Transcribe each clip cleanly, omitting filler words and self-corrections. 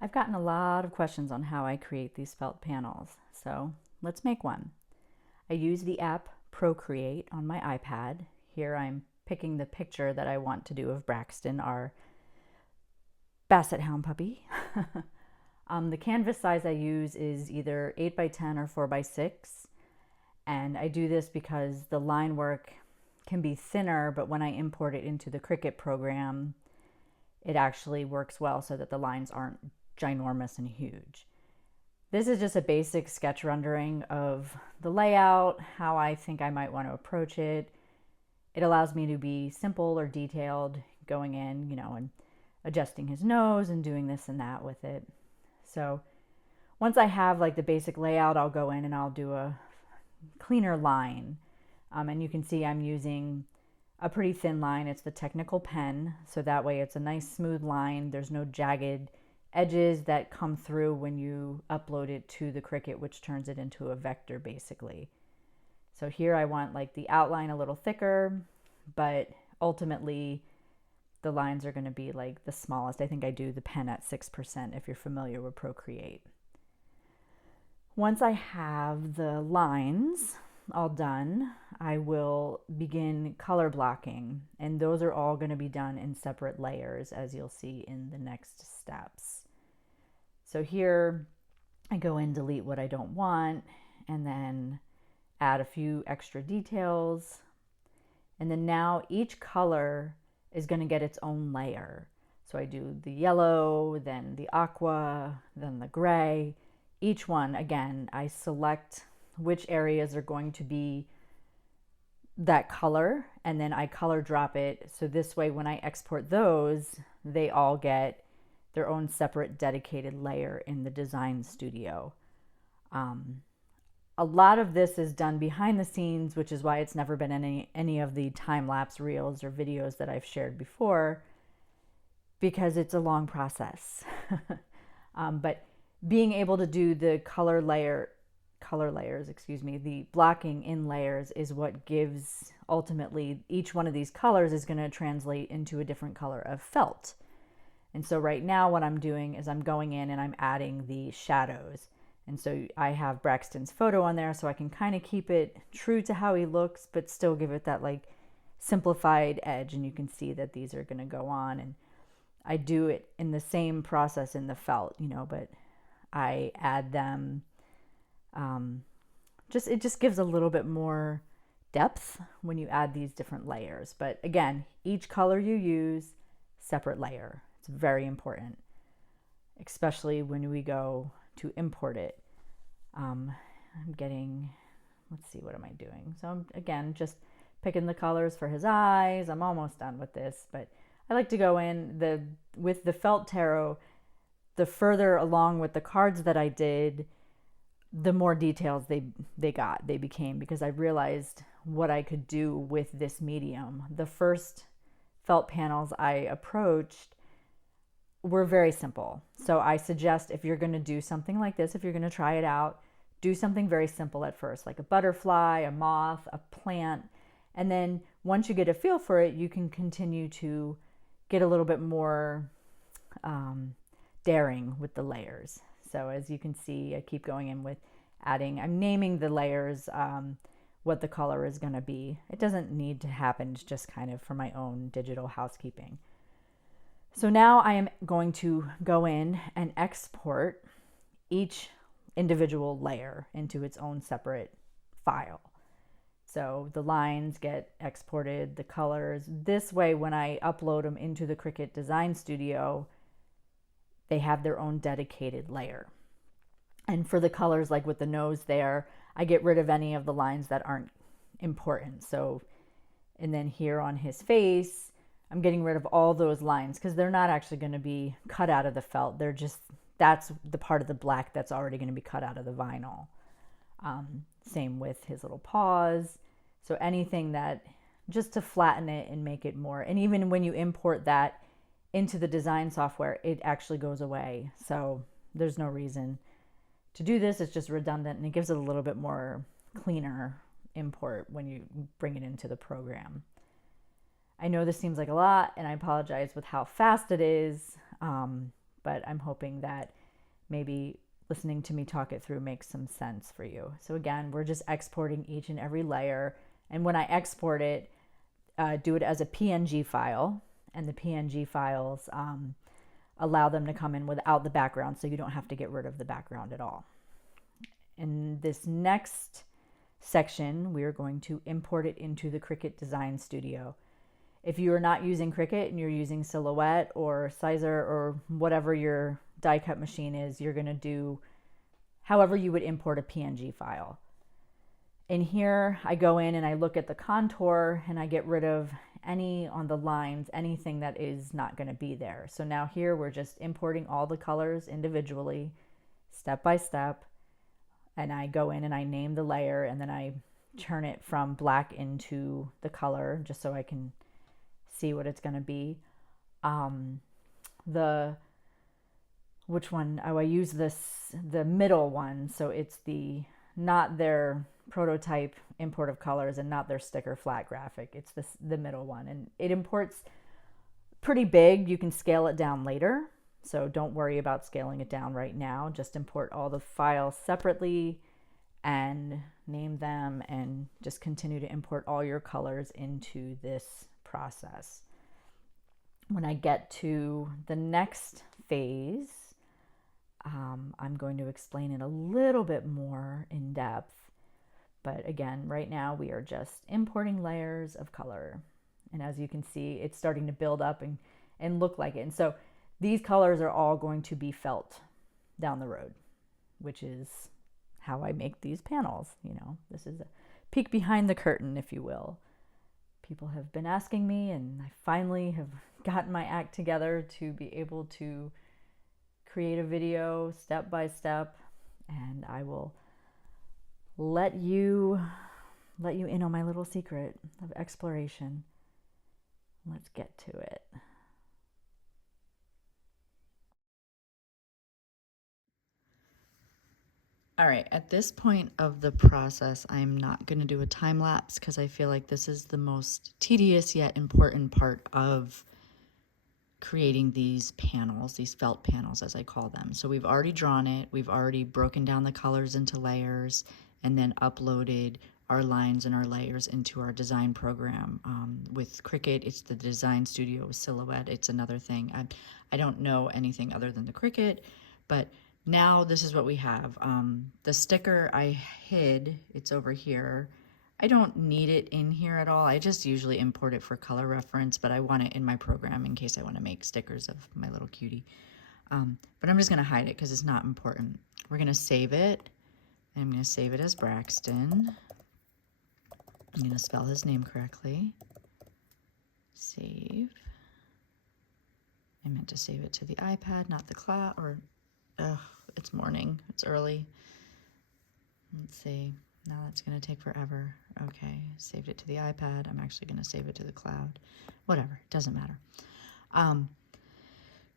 I've gotten a lot of questions on how I create these felt panels, so let's make one. I use the app Procreate on my iPad. Here I'm picking the picture that I want to do of Braxton, our basset hound puppy. The canvas size I use is either 8 by 10 or 4 by 6, and I do this because the line work can be thinner, but when I import it into the CriCut program, it actually works well so that the lines aren't ginormous and huge. This is just a basic sketch rendering of the layout, how I think I might want to approach it. It allows me to be simple or detailed going in, and adjusting his nose and doing this and that with it. So once I have like the basic layout, I'll go in and I'll do a cleaner line. And you can see I'm using a pretty thin line. It's the technical pen, so that way it's a nice smooth line. There's no jagged edges that come through when you upload it to the CriCut, which turns it into a vector basically. So here I want like the outline a little thicker, but ultimately the lines are going to be like the smallest. I think I do the pen at 6% if you're familiar with Procreate. Once I have the lines all done, I will begin color blocking, and those are all going to be done in separate layers, as you'll see in the next steps. So here I go in, delete what I don't want, and then add a few extra details. And then now each color is going to get its own layer. So I do the yellow, then the aqua, then the gray. Each one, again, I select which areas are going to be that color, and then I color drop it. So this way, when I export those, they all get their own separate dedicated layer in the design studio. A lot of this is done behind the scenes, which is why it's never been any of the time-lapse reels or videos that I've shared before, because it's a long process. But being able to do the color layers, the blocking in layers is what gives, ultimately, each one of these colors is going to translate into a different color of felt. And so right now what I'm doing is I'm going in and I'm adding the shadows. And so I have Braxton's photo on there so I can kind of keep it true to how he looks, but still give it that like simplified edge. And you can see that these are going to go on, and I do it in the same process in the felt, but I add them. It just gives a little bit more depth when you add these different layers. But again, each color you use, separate layer. It's very important, especially when we go to import it. Let's see, what am I doing? So I'm, again, just picking the colors for his eyes. I'm almost done with this, but I like to go in with the felt tarot. The further along with the cards that I did, the more details they became, because I realized what I could do with this medium. The first felt panels I approached were very simple. So I suggest, if you're going to do something like this, if you're going to try it out, do something very simple at first, like a butterfly, a moth, a plant. And then once you get a feel for it, you can continue to get a little bit more daring with the layers. So as you can see, I keep going in with adding, I'm naming the layers what the color is going to be. It doesn't need to happen, it's just kind of for my own digital housekeeping. So now I am going to go in and export each individual layer into its own separate file. So the lines get exported, the colors. This way, when I upload them into the CriCut Design Studio, they have their own dedicated layer. And for the colors, like with the nose there, I get rid of any of the lines that aren't important. So, and then here on his face, I'm getting rid of all those lines because they're not actually going to be cut out of the felt. They're just, that's the part of the black that's already going to be cut out of the vinyl. Same with his little paws. So anything that, just to flatten it and make it more, and even when you import that into the design software, it actually goes away. So there's no reason to do this. It's just redundant, and it gives it a little bit more cleaner import when you bring it into the program. I know this seems like a lot, and I apologize with how fast it is, but I'm hoping that maybe listening to me talk it through makes some sense for you. So again, we're just exporting each and every layer. And when I export it, do it as a PNG file. And the PNG files allow them to come in without the background, so you don't have to get rid of the background at all. In this next section, we are going to import it into the CriCut Design Studio. If you are not using CriCut and you're using Silhouette or Sawyer or whatever your die cut machine is, you're going to do however you would import a PNG file. In here, I go in and I look at the contour and I get rid of any on the lines, anything that is not going to be there. So now here we're just importing all the colors individually, step by step, and I go in and I name the layer and then I turn it from black into the color just so I can see what it's going to be. Which one? Oh, I use the middle one, so it's not their prototype import of colors and not their sticker flat graphic. It's the middle one, and it imports pretty big. You can scale it down later, so don't worry about scaling it down right now. Just import all the files separately and name them, and just continue to import all your colors into this process. When I get to the next phase, I'm going to explain it a little bit more in depth. But again, right now we are just importing layers of color. And as you can see, it's starting to build up and look like it. And so these colors are all going to be felt down the road, which is how I make these panels. You know, this is a peek behind the curtain, if you will. People have been asking me, and I finally have gotten my act together to be able to create a video step by step, and I will let you in on my little secret of exploration. Let's get to it. All right, at this point of the process, I'm not going to do a time lapse because I feel like this is the most tedious yet important part of creating these panels, these felt panels as I call them. So we've already drawn it, we've already broken down the colors into layers, and then uploaded our lines and our layers into our design program. With CriCut, it's the Design Studio. With Silhouette, it's another thing. I don't know anything other than the CriCut, but now this is what we have. The sticker I hid, it's over here. I don't need it in here at all. I just usually import it for color reference, but I want it in my program in case I want to make stickers of my little cutie. But I'm just going to hide it because it's not important. We're going to save it. And I'm going to save it as Braxton. I'm going to spell his name correctly. Save. I meant to save it to the iPad, not the cloud. Or, it's morning. It's early. Let's see. Now that's going to take forever. Okay, saved it to the iPad. I'm actually going to save it to the cloud. Whatever, doesn't matter.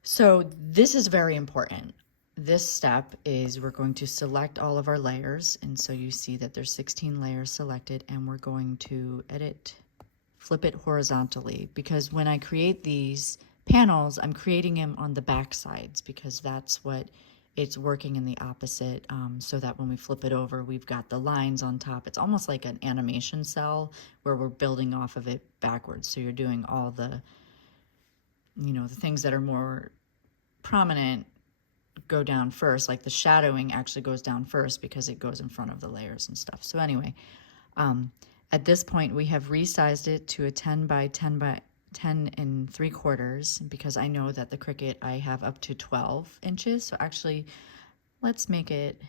So this is very important. This step is we're going to select all of our layers. And so you see that there's 16 layers selected, and we're going to flip it horizontally, because when I create these panels, I'm creating them on the back sides because that's what it's working in the opposite, so that when we flip it over, we've got the lines on top. It's almost like an animation cell where we're building off of it backwards. So you're doing all the, the things that are more prominent go down first, like the shadowing actually goes down first because it goes in front of the layers and stuff. So anyway, at this point, we have resized it to a 10 by 10 by 10 3/4 because I know that the CriCut I have up to 12 inches. So actually, let's make it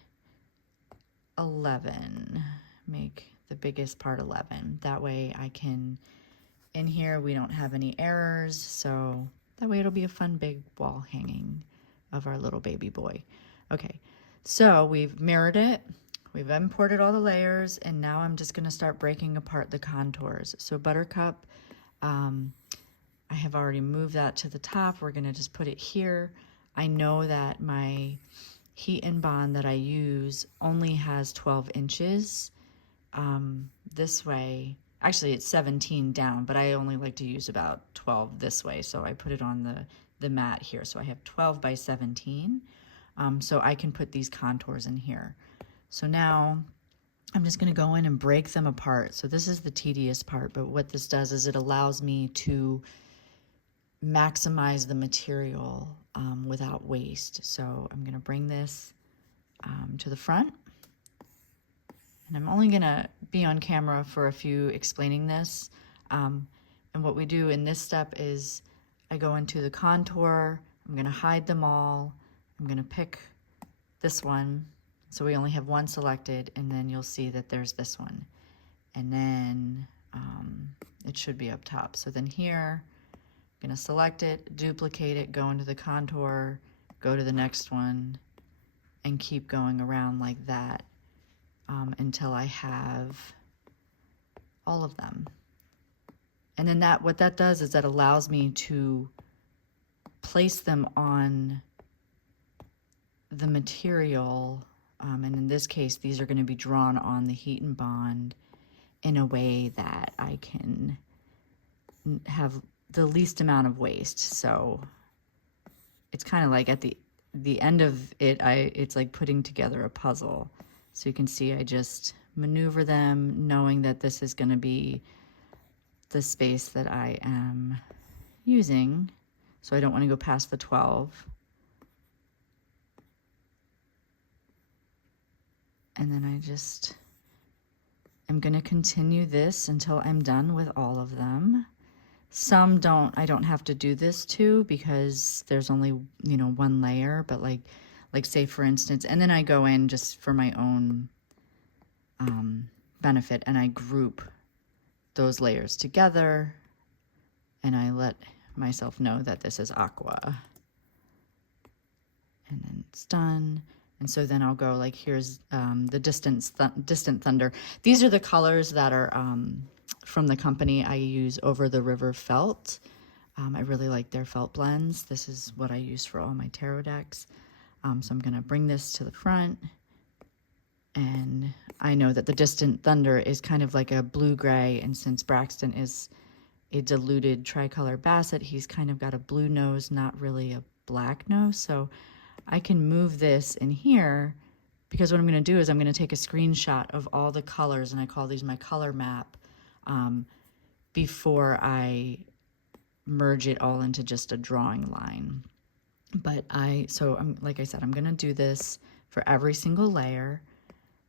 11. Make the biggest part 11. That way I can, in here we don't have any errors. So that way it'll be a fun big wall hanging of our little baby boy. Okay, so we've mirrored it. We've imported all the layers, and now I'm just going to start breaking apart the contours. So Buttercup, I have already moved that to the top. We're going to just put it here. I know that my heat and bond that I use only has 12 inches. This way, actually it's 17 down, but I only like to use about 12 this way. So I put it on the the mat here. So I have 12 by 17. So I can put these contours in here. So now I'm just going to go in and break them apart. So this is the tedious part, but what this does is it allows me to maximize the material without waste. So I'm going to bring this to the front, and I'm only going to be on camera for a few explaining this. And what we do in this step is I go into the contour, I'm going to hide them all, I'm going to pick this one, so we only have one selected, and then you'll see that there's this one, and then it should be up top. So then here, I'm going to select it, duplicate it, go into the contour, go to the next one, and keep going around like that until I have all of them. And then what that does is that allows me to place them on the material, and in this case, these are going to be drawn on the heat and bond in a way that I can have the least amount of waste. So it's kind of like at the end of it, it's like putting together a puzzle. So you can see I just maneuver them, knowing that this is going to be the space that I am using. So I don't want to go past the 12. And then I'm going to continue this until I'm done with all of them. Some I don't have to do this to, because there's only, one layer, but like say for instance, and then I go in just for my own benefit, and I group those layers together, and I let myself know that this is aqua, and then it's done. And so then I'll go like, here's the distant thunder. These are the colors that are from the company I use, Over the River Felt. I really like their felt blends. This is what I use for all my tarot decks. So I'm going to bring this to the front. And I know that the Distant Thunder is kind of like a blue-gray, and since Braxton is a diluted tricolor basset, he's kind of got a blue nose, not really a black nose. So I can move this in here, because what I'm going to do is I'm going to take a screenshot of all the colors, and I call these my color map, before I merge it all into just a drawing line. But like I said, I'm going to do this for every single layer,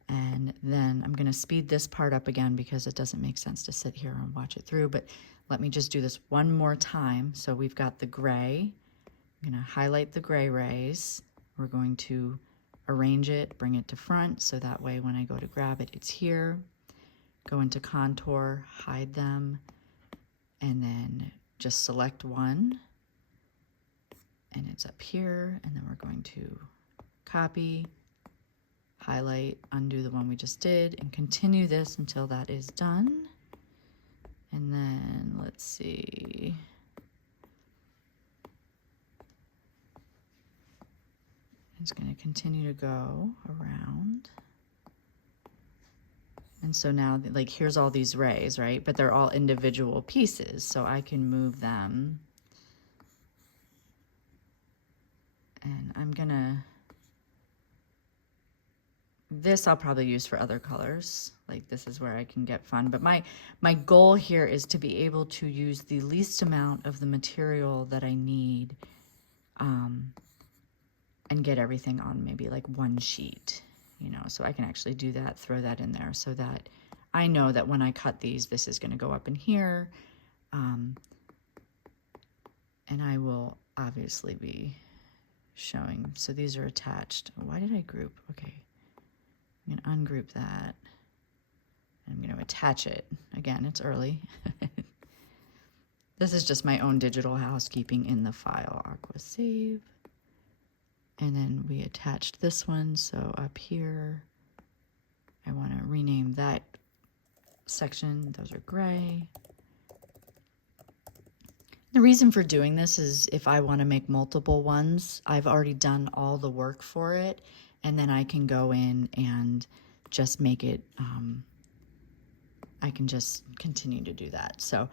and then I'm going to speed this part up again because it doesn't make sense to sit here and watch it through. But let me just do this one more time. So we've got the gray. I'm going to highlight the gray rays. We're going to arrange it, bring it to front, so that way when I go to grab it, it's here. Go into contour, hide them, and then just select one, and it's up here. And then we're going to copy, highlight, undo the one we just did, and continue this until that is done. And then let's see. It's going to continue to go around. And so now, like, here's all these rays, right? But they're all individual pieces, so I can move them. And I'm gonna, this I'll probably use for other colors. Like, this is where I can get fun. But my goal here is to be able to use the least amount of the material that I need, and get everything on maybe like one sheet, so I can actually do that, throw that in there, so that I know that when I cut these, this is going to go up in here, and I will obviously be showing. So these are attached. Why did I group? Okay, I'm going to ungroup that. I'm going to attach it. Again, it's early. This is just my own digital housekeeping in the file. Aqua save. And then we attached this one. So up here, I want to rename that section. Those are gray. The reason for doing this is if I want to make multiple ones, I've already done all the work for it, and then I can go in and just make it, I can just continue to do that. So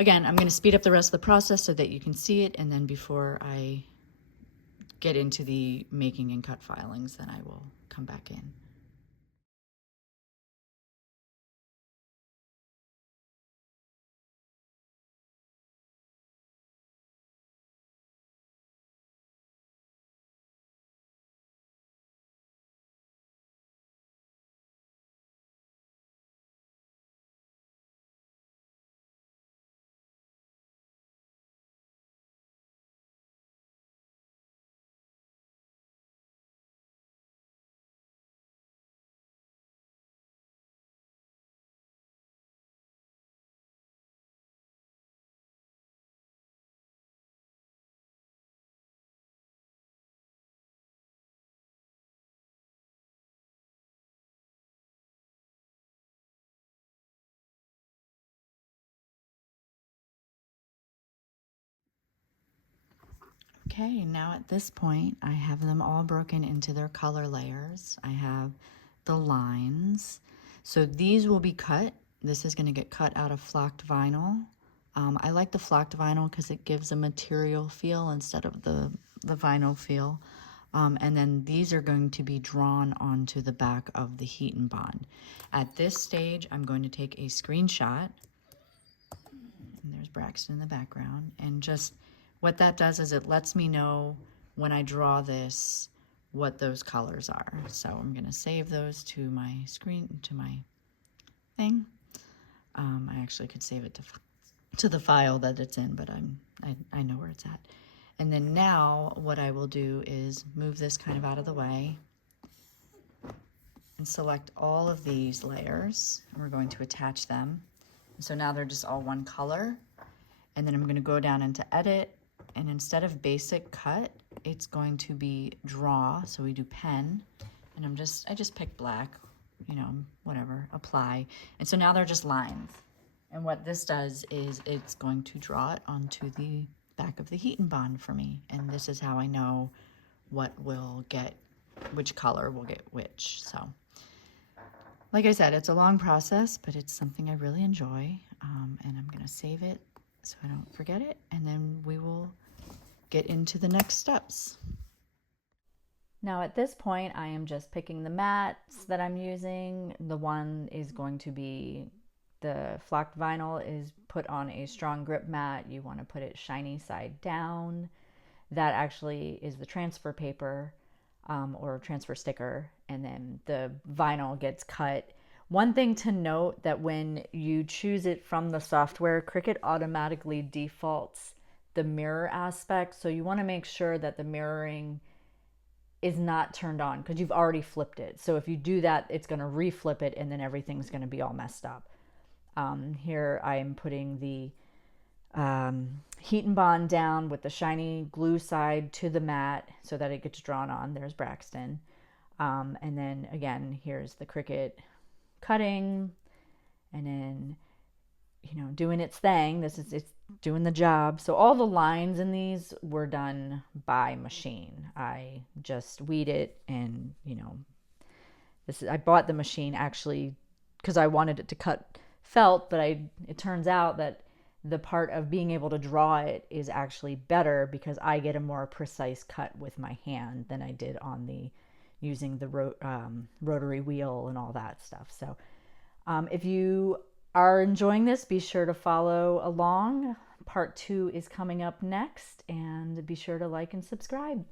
again, I'm going to speed up the rest of the process so that you can see it, and then before I get into the making and cut filings, then I will come back in. Okay, now at this point, I have them all broken into their color layers. I have the lines. So these will be cut. This is going to get cut out of flocked vinyl. I like the flocked vinyl because it gives a material feel instead of the vinyl feel. And then these are going to be drawn onto the back of the heat and bond. At this stage, I'm going to take a screenshot. And there's Braxton in the background. And just what that does is it lets me know when I draw this what those colors are. So I'm going to save those to my screen, to my thing. I actually could save it to the file that it's in, but I know where it's at. And then now what I will do is move this kind of out of the way and select all of these layers. And we're going to attach them. And so now they're just all one color. And then I'm going to go down into edit, and instead of basic cut, it's going to be draw. So we do pen, and I just pick black, you know, whatever, apply. And so now they're just lines. And what this does is it's going to draw it onto the back of the heat and bond for me. And this is how I know what will get, which color will get which. So like I said, it's a long process, but it's something I really enjoy. And I'm going to save it so I don't forget it, and then we will get into the next steps. Now at this point, I am just picking the mats that I'm using. The one is going to be, the flocked vinyl is put on a strong grip mat. You want to put it shiny side down. That actually is the transfer paper or transfer sticker, and then the vinyl gets cut. One thing to note, that when you choose it from the software, CriCut automatically defaults the mirror aspect. So you want to make sure that the mirroring is not turned on because you've already flipped it. So if you do that, it's going to reflip it and then everything's going to be all messed up. Here I am putting the heat and bond down with the shiny glue side to the mat so that it gets drawn on. There's Braxton. And then again, here's the CriCut cutting, and then, you know, doing its thing. It's doing the job. So all the lines in these were done by machine. I just weed it, and, you know, I bought the machine actually because I wanted it to cut felt, but it turns out that the part of being able to draw it is actually better because I get a more precise cut with my hand than I did on the using the rotary wheel and all that stuff. So if you are enjoying this, be sure to follow along. Part 2 is coming up next, and be sure to like and subscribe.